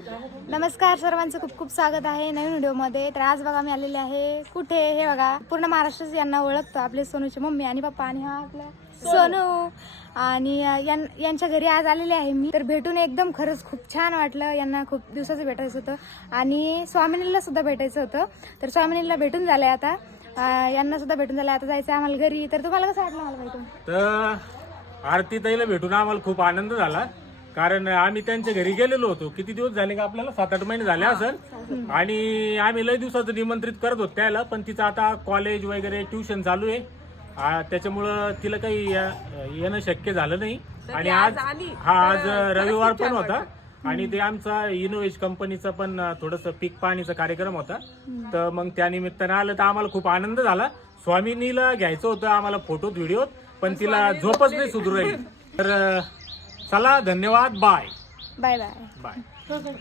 नमस्कार सर्वांचं खूप खूप स्वागत आहे नवीन व्हिडिओमध्ये. तर आज बघा मी आलेले आहे कुठे, हे बघा पूर्ण महाराष्ट्र यांना ओळखतो, आपले सोनूचे मम्मी आणि पप्पा आणि हा आपला सोनू. आणि यांच्या घरी आज आलेले आहे मी. तर भेटून एकदम खरंच खूप छान वाटलं. यांना खूप दिवसाचं भेटायचं होतं आणि स्वामिनीला सुद्धा भेटायचं होतं. तर स्वामिनीला भेटून झालंय आता, यांना सुद्धा भेटून झालंय. आता जायचं आम्हाला घरी. तर तुम्हाला कसं वाटलं मला भेटून? तर आरती ताईला भेटून आम्हाला खूप आनंद झाला, कारण आम्ही त्यांच्या घरी गेलेलो होतो. किती दिवस झाले का आपल्याला, 7-8 महिने झाले असेल. आणि आम्ही लय दिवसाचं निमंत्रित करत होतो त्याला, पण तिचं आता कॉलेज वगैरे ट्युशन चालू आहे, त्याच्यामुळं तिला काही येणं शक्य झालं नाही. आणि आज रविवार पण होता आणि ते आमचा इनोवेज कंपनीचा पण थोडंसं पीक पाहणीचा कार्यक्रम होता. तर मग त्या निमित्तानं आलं तर आम्हाला खूप आनंद झाला. स्वामिनीला घ्यायचं होतं आम्हाला फोटोत व्हिडिओत, पण तिला झोपच नाही सुधरू राहिली. तर चला, धन्यवाद. Bye bye bye bye.